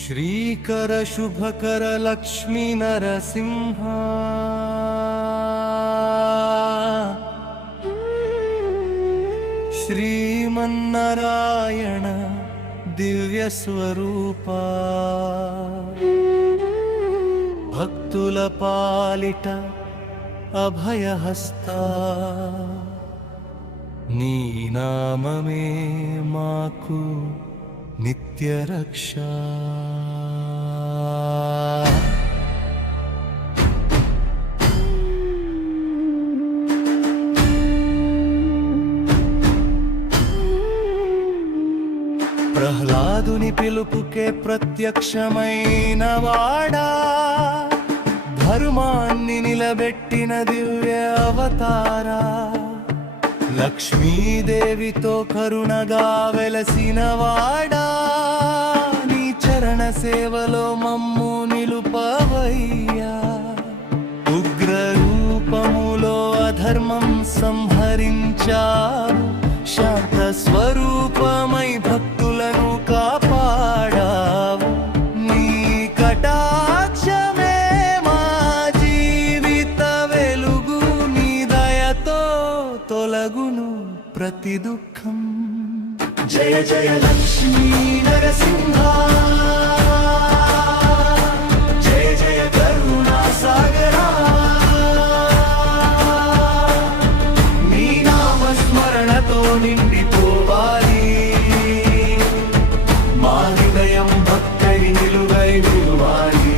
శ్రీకర శుభకర లక్ష్మీ నరసింహ శ్రీమన్నారాయణ దివ్య స్వరూప భక్తుల పాలిట అభయహస్త నీ నామమే మాకు నిత్య రక్ష. ప్రహ్లాదుని పిలుపుకే ప్రత్యక్షమైన వాడా, ధర్మాన్ని నిలబెట్టిన దివ్య అవతారా, లక్ష్మీదేవితో కరుణగా వెలసిన వాడా, నీ చరణ సేవలో మమ్ము నిలుపవయ్యా. ఉగ్ర రూపములో అధర్మం సంహరించావు, శాంత స్వరూపమై భక్తులను కాపాడావు. నీ కటాక్షమే మా జీవిత వెలుగు, నీ దయతో తొలగును ప్రతి దుఃఖం. జయ జయ లక్ష్మీ నరసింహ, జయ జయ కరుణా సాగరా, నీ నామ స్మరణతో నిండిపోవాలి మా హృదయం, భక్తై నిలువై నిలువాలి.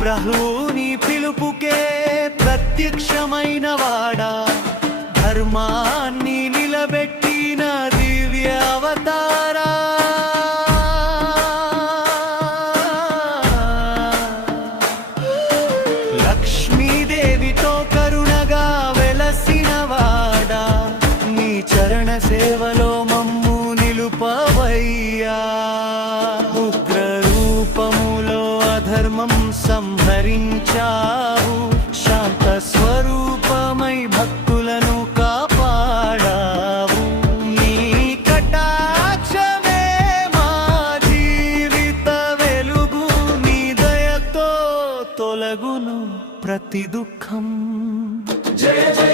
ప్రభుని పిలుపుకే ప్రత్యక్షమైన వాడా, ధర్మాన్ని నిలబెట్టిన దివ్య అవతారా, లక్ష్మీదేవితో కరుణగా వెలసిన వాడా, నీ చరణ సేవలో మమ్ము నిలుపవయ్యా. ఉగ్ర రూపములో అధర్మం సంహరించావు, శాంత స్వరూపమై భక్తులను కాపాడావు. నీ కటాక్షమే మా జీవిత వెలుగు, నీ దయతో తొలగును ప్రతి దుఃఖం. జయ జయ